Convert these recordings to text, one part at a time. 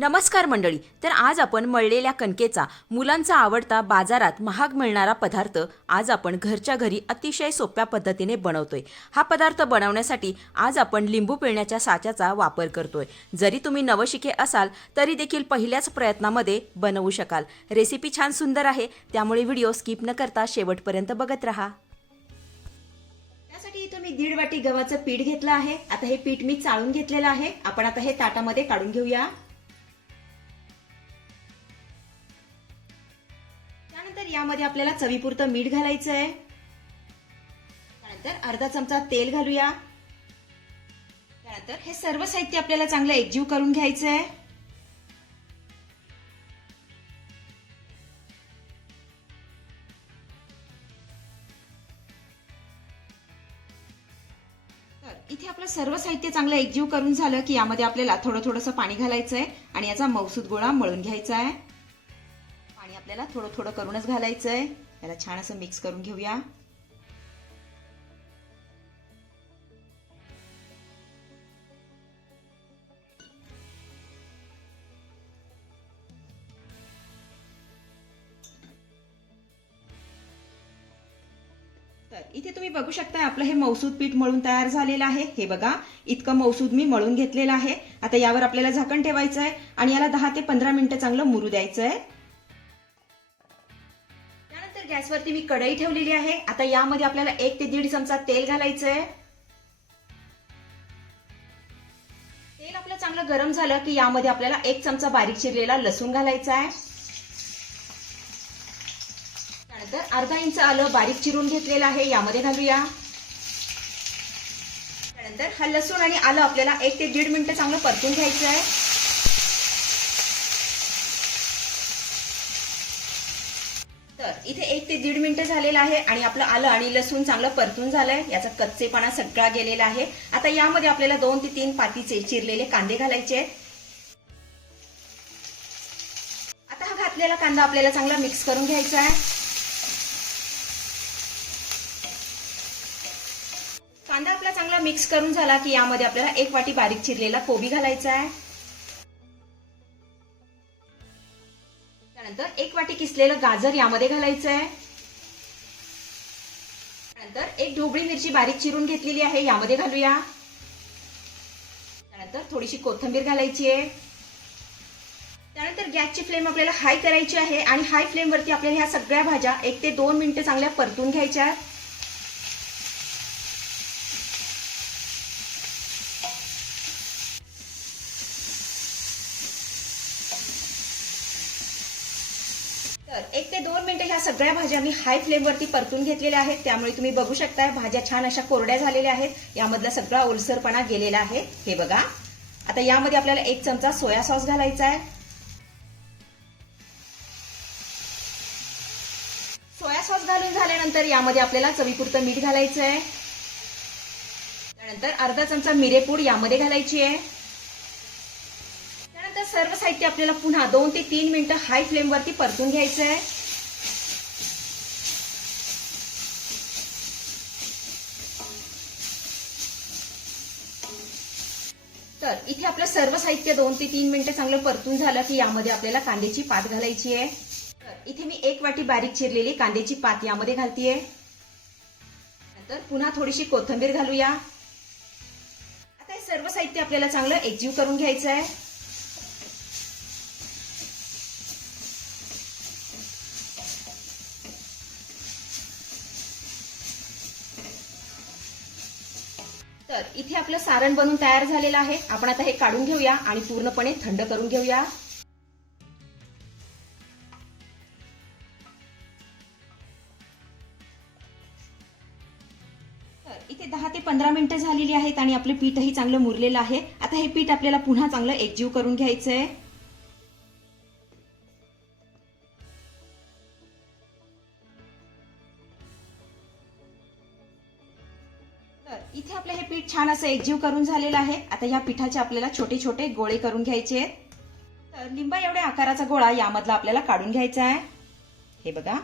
नमस्कार मंडळी तर आज आपण मळलेल्या कणकेचा मुलांचा आवडता बाजारात महाग मिळणारा पदार्थ आज आपण घरच्या घरी अतिशय सोप्या पद्धतीने बनवतोय. हा पदार्थ बनवण्यासाठी आज आपण लिंबू पिळण्याच्या साच्याचा वापर करतोय. जरी तुम्ही नवशिके असाल तरी देखील पहिल्याच प्रयत्नामध्ये बनवू शकाल. रेसिपी छान सुंदर आहे त्यामुळे व्हिडिओ स्किप न करता शेवटपर्यंत बघत राहा. त्यासाठी इथं मी दीड वाटी गव्हाचं पीठ घेतलं आहे. आता हे पीठ मी चाळून घेतलेलं आहे. आपण आता हे ताटामध्ये काढून घेऊया. यामध्ये आपल्याला चवीपुरतं मीठ घालायचं आहे त्यानंतर अर्धा चमचा तेल घालूया. त्यानंतर हे सर्व साहित्य आपल्याला चांगलं एकजीव करून घ्यायचं आहे तर इथे आपलं सर्व साहित्य चांगलं एकजीव करून झालं की यामध्ये आपल्याला थोडं थोडंसं पाणी घालायचं आहे आणि याचा मौसूद गोळा मळून घ्यायचा आहे आपल्याला थोडं थोडं करूनच घालायचं आहे याला छान असं मिक्स करून घेऊया. तर इथे तुम्ही बघू शकता आपलं हे मौसूद पीठ मळून तयार झालेलं आहे. हे बघा इतकं मौसूद मी मळून घेतलेलं आहे. आता यावर आपल्याला झाकण ठेवायचं आहे आणि याला दहा ते पंधरा मिनिटं चांगलं मुरू द्यायचं आहे गॅसवरती मी कढई ठेवलेली आहे. आता यामध्ये आपल्याला एक ते दीड चमचा तेल घालायचं आहे तेल आपलं चांगलं गरम झालं की यामध्ये आपल्याला एक चमचा बारीक चिरलेला लसूण घालायचा आहे त्यानंतर अर्धा इंच आलं बारीक चिरून घेतलेलं आहे यामध्ये घालूया. त्यानंतर हा लसूण आणि आलं आपल्याला एक ते दीड मिनिटं चांगलं परतून घ्यायचं आहे तर इथे एक ते दीड मिनिटं झालेलं आहे आणि आपलं आलं आणि लसूण चांगलं परतून झालंय. याचा कच्चेपणा सगळा गेलेला आहे. आता यामध्ये आपल्याला दोन ते तीन पातीचे चिरलेले कांदे घालायचे आहेत. आता हा घातलेला कांदा आपल्याला चांगला मिक्स करून घ्यायचा आहे. कांदा आपला चांगला मिक्स करून झाला की यामध्ये आपल्याला एक वाटी बारीक चिरलेला कोबी घालायचा आहे. त्यानंतर एक वाटी किसलेलं गाजर यामध्ये घालायचं आहे. त्यानंतर एक ढोबळी मिरची बारीक चिरून घेतलेली आहे यामध्ये घालूया. त्यानंतर थोडीशी कोथिंबीर घालायची आहे. त्यानंतर गॅसची फ्लेम आपल्याला हाय करायची आहे आणि हाय फ्लेमवरती आपल्याला ह्या सगळ्या भाज्या एक ते दोन मिनिटं चांगल्या परतून घ्यायच्या आहेत तर एक ते दोन मिनिटं ह्या सगळ्या भाज्या मी हाय फ्लेमवरती परतून घेतलेल्या आहेत. त्यामुळे तुम्ही बघू शकताय भाज्या छान अशा कोरड्या झालेल्या आहेत. यामधला सगळा ओलसरपणा गेलेला आहे. हे बघा. आता यामध्ये आपल्याला एक चमचा सोया सॉस घालायचा आहे. सोया सॉस घालून झाल्यानंतर यामध्ये आपल्याला चवीपुरतं मीठ घालायचं आहे. त्यानंतर अर्धा चमचा मिरेपूड यामध्ये घालायची आहे. त्यानंतर सर्व साहित्य आपल्याला पुन्हा दोन ते तीन मिनिटं हाय फ्लेमवरती परतून घ्यायचं आहे. तर इथे आपलं सर्व साहित्य दोन ते तीन मिनिटं चांगलं परतून झालं की यामध्ये आपल्याला कांद्याची पात घालायची आहे तर इथे मी एक वाटी बारीक चिरलेली कांद्याची पात यामध्ये घालतीये. नंतर पुन्हा थोडीशी कोथिंबीर घालूया. आता हे सर्व साहित्य आपल्याला चांगलं एकजीव करून घ्यायचं आहे तर इथे आपलं सारण बनून तयार झालेलं आहे. आपण आता हे काढून घेऊया आणि पूर्णपणे थंड करून घेऊया. तर इथे दहा ते पंधरा मिनिटं झालेली आहेत आणि आपलं पीठही चांगलं मुरलेलं आहे. आता हे पीठ आपल्याला पुन्हा चांगलं एकजीव करून घ्यायचं आहे पीठ छान असं एकजीव करून झालेलं आहे. आता या पिठाचे आपल्याला छोटे छोटे गोळे करून घ्यायचे आहेत. तर लिंबा एवढ्या आकाराचा गोळा यामधला आपल्याला काढून घ्यायचा आहे. हे बघा.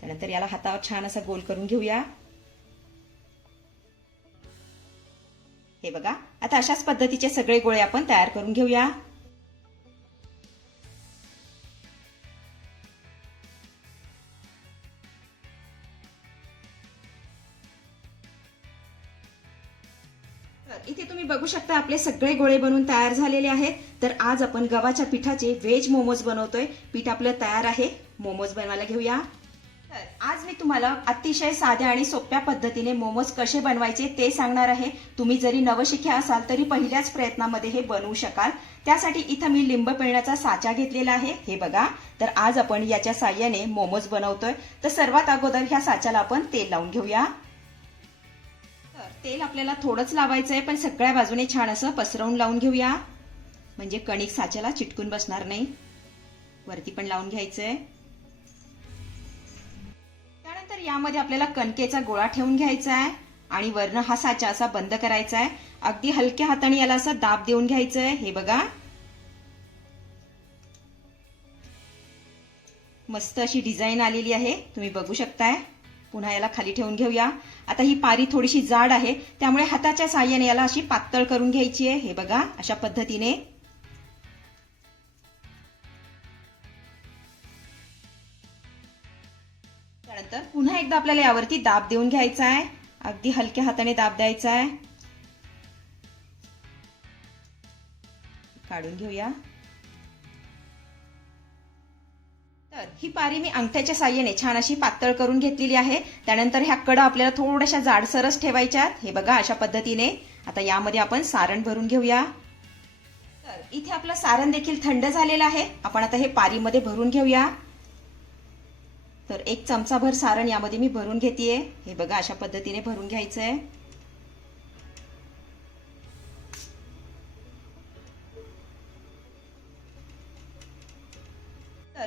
त्यानंतर याला हातावर छान असा गोल करून घेऊया. हे बघा. आता अशाच पद्धतीचे सगळे गोळे आपण तयार करून घेऊया. तुम्ही बघू शकता आपले सगळे गोळे बनवून तयार झालेले आहेत. तर आज आपण गव्हाच्या पिठाचे व्हेज मोमोज बनवतोय. पीठ आपलं तयार आहे. मोमोज बनवायला घेऊया. तर आज मी तुम्हाला अतिशय साध्या आणि सोप्या पद्धतीने मोमोज कसे बनवायचे ते सांगणार आहे. तुम्ही जरी नवशिक्या असाल तरी पहिल्याच प्रयत्नामध्ये हे बनवू शकाल. त्यासाठी इथं मी लिंब पिळण्याचा साचा घेतलेला आहे. हे बघा. तर आज आपण याच्या साह्याने मोमोज बनवतोय. तर सर्वात अगोदर ह्या साच्याला आपण तेल लावून घेऊया. तेल आपल्याला थोडंच लावायचं आहे पण सगळ्या बाजूने छान असं पसरवून लावून घेऊया. म्हणजे कणिक साच्याला चिटकून बसणार नाही. वरती पण लावून घ्यायचं आहे त्यानंतर यामध्ये आपल्याला कणकेचा गोळा ठेवून घ्यायचा आहे आणि वर्ण हा साचा असा बंद करायचा आहे अगदी हलक्या हाताने याला असं दाब देऊन घ्यायचं आहे हे बघा. मस्त अशी डिझाईन आलेली आहे. तुम्ही बघू शकताय. पुन्हा याला खाली ठेवून घेऊया. आता ही पारी थोडीशी जाड आहे त्यामुळे हाताच्या साह्याने याला अशी पातळ करून घ्यायची आहे. हे बघा अशा पद्धतीने. त्यानंतर पुन्हा एकदा आपल्याला यावरती दाब देऊन घ्यायचा आहे. अगदी हलक्या हाताने दाब द्यायचा आहे. काढून घेऊया. ही पारी मी अंगठ्याच्या साह्याने छान अशी पातळ करून घेतलेली आहे. त्यानंतर ह्या कडा आपल्याला थोड्याशा जाडसरच ठेवायच्या हे बघा अशा पद्धतीने. आता यामध्ये आपण सारण भरून घेऊया. तर इथे आपलं सारण देखील थंड झालेलं आहे. आपण आता हे पारीमध्ये भरून घेऊया. तर एक चमचाभर सारण यामध्ये मी भरून घेते हे बघा अशा पद्धतीने भरून घ्यायचं आहे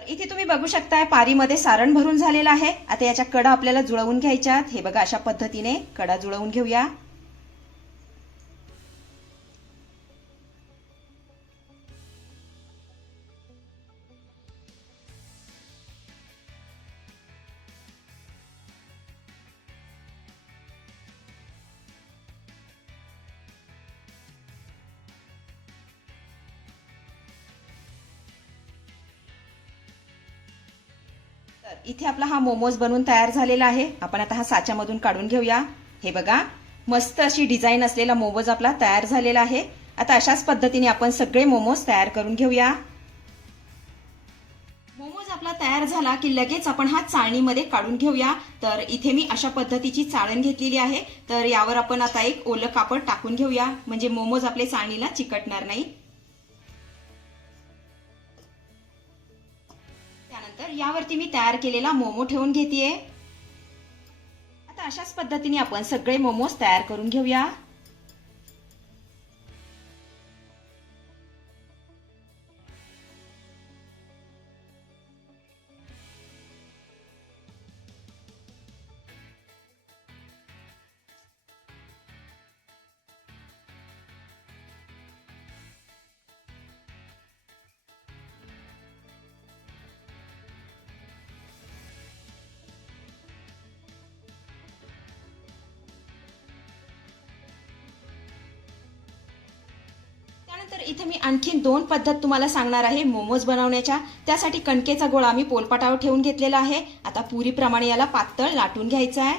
इथे तुम्ही बघू शकताय पारीमध्ये सारण भरून झालेलं आहे. आता याच्या कडा आपल्याला जुळवून घ्यायच्यात. हे बघा अशा पद्धतीने कडा जुळवून घेऊया. तर इथे आपला हा मोमोज बनवून तयार झालेला आहे. आपण आता हा साच्यामधून काढून घेऊया. हे बघा मस्त अशी डिझाईन असलेला मोमोज आपला तयार झालेला आहे. आता अशाच पद्धतीने आपण सगळे मोमोज तयार करून घेऊया. मोमोज आपला तयार झाला की लगेच आपण हा चाळणीमध्ये काढून घेऊया. तर इथे मी अशा पद्धतीची चाळण घेतलेली आहे. तर यावर आपण आता एक ओलं कापड टाकून घेऊया. म्हणजे मोमोज आपले चाळणीला चिकटणार नाही. तर यावरती मी तयार केलेला मोमो ठेवून घेतेय. आता अशाच पद्धतीने आपण सगळे मोमोज तयार करून घेऊया. त्यानंतर इथे मी आणखीन दोन पद्धत तुम्हाला सांगणार आहे मोमोज बनवण्याच्या. त्यासाठी कणकेचा गोळा मी पोलपाटावर ठेवून घेतलेला आहे. आता पुरीप्रमाणे याला पातळ लाटून घ्यायचं आहे.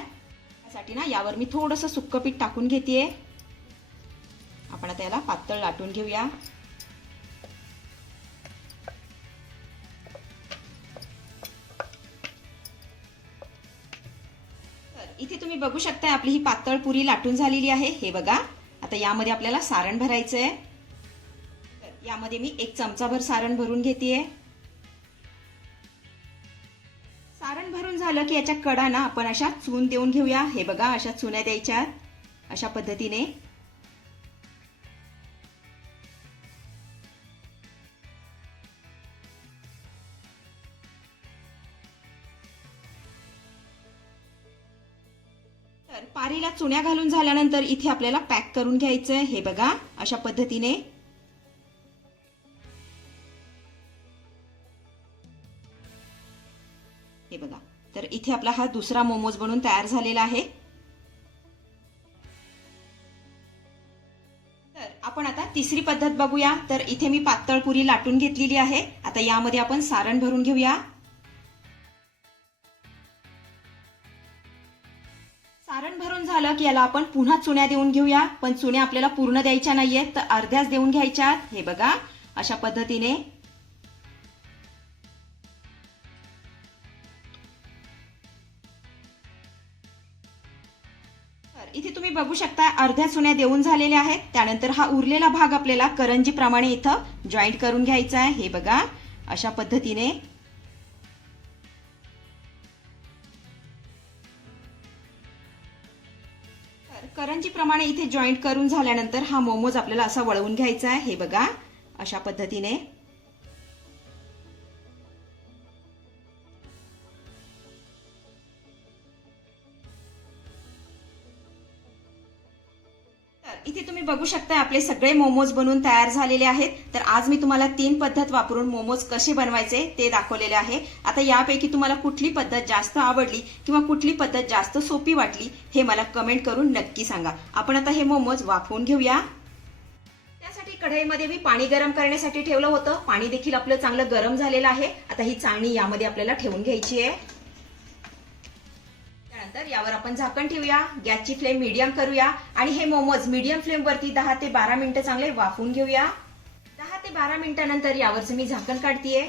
त्यासाठी ना यावर मी थोडंसं सुक्कं पीठ टाकून घेते आपण आता याला पातळ लाटून घेऊया. तर इथे तुम्ही बघू शकता आपली ही पातळ पुरी लाटून झालेली आहे. हे बघा आता यामध्ये आपल्याला सारण भरायचं आहे यामध्ये मी एक चमचाभर सारण भरून घेते सारण भरून झालं की याच्या कडा ना आपण अशा चून देऊन घेऊया. हे बघा अशा चुन्या द्यायच्या. अशा पद्धतीने. तर पारीला चुन्या घालून झाल्यानंतर इथे आपल्याला पॅक करून घ्यायचंय. हे बघा अशा पद्धतीने. हे बघा. तर इथे आपला हा दुसरा मोमोज बनून तयार झालेला आहे. तर आपण आता तिसरी पद्धत बघूया. तर इथे मी पातळ पुरी लाटून घेतलेली आहे. आता यामध्ये आपण सारण भरून घेऊया. सारण भरून झालं की याला आपण पुन्हा चुन्या देऊन घेऊया. पण चुन्या आपल्याला पूर्ण द्यायच्या नाहीयेत तर अर्ध्याच देऊन घ्यायच्या हे बघा अशा पद्धतीने. तुम्ही बघू शकता अर्ध्या सुन्या देऊन झालेल्या आहेत. त्यानंतर हा उरलेला भाग आपल्याला करंजीप्रमाणे इथं जॉईंट करून घ्यायचा आहे. हे बघा अशा पद्धतीने. करंजीप्रमाणे इथे जॉईंट करून झाल्यानंतर हा मोमोज आपल्याला असा वळवून घ्यायचा आहे. हे बघा अशा पद्धतीने. बघू शकता आपले सगळे मोमोज बनवून तयार झालेले आहेत. तर आज मी तुम्हाला तीन पद्धत वापरून मोमोज कसे बनवायचे ते दाखवलेले आहे. आता यापैकी तुम्हाला कुठली पद्धत जास्त आवडली किंवा कुठली पद्धत जास्त सोपी वाटली हे मला कमेंट करून नक्की सांगा. आपण आता हे मोमोज वाफवून घेऊया. त्यासाठी कढईमध्ये मी पाणी गरम करण्यासाठी ठेवलं होतं. पाणी देखील आपलं चांगलं गरम झालेलं आहे. आता ही चाळणी यामध्ये आपल्याला ठेवून घ्यायची आहे. त्यानंतर यावर आपण झाकण ठेवूया गॅसची फ्लेम मीडियम करूया आणि हे मोमोज मीडियम फ्लेम वरती दहा ते बारा मिनिटं चांगले वाफवून घेऊया. दहा ते बारा मिनिटानंतर यावरचं मी झाकण काढतीये.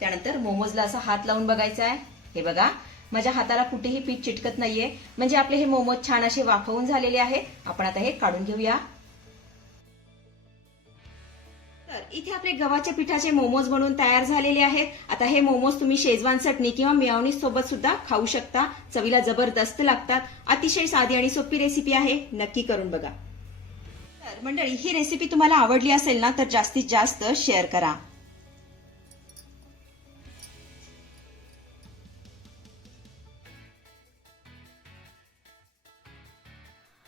त्यानंतर मोमोजला असा हात लावून बघायचा आहे हे बघा माझ्या हाताला कुठेही पीठ चिटकत नाहीये. म्हणजे आपले हे मोमोज छान असे वाफवून झालेले आहेत आपण आता हे काढून घेऊया. तर इथे आपले गव्हाच्या पिठाचे मोमोज बनवून तयार झालेले आहेत. आता हे मोमोज तुम्ही शेजवान चटणी किंवा मेयोनीज सोबत सुद्धा खाऊ शकता. चवीला जबरदस्त लागतात. अतिशय साधी आणि सोपी रेसिपी आहे. नक्की करून बघा. तर मंडळी ही रेसिपी तुम्हाला आवडली असेल ना तर जास्तीत जास्त शेअर करा.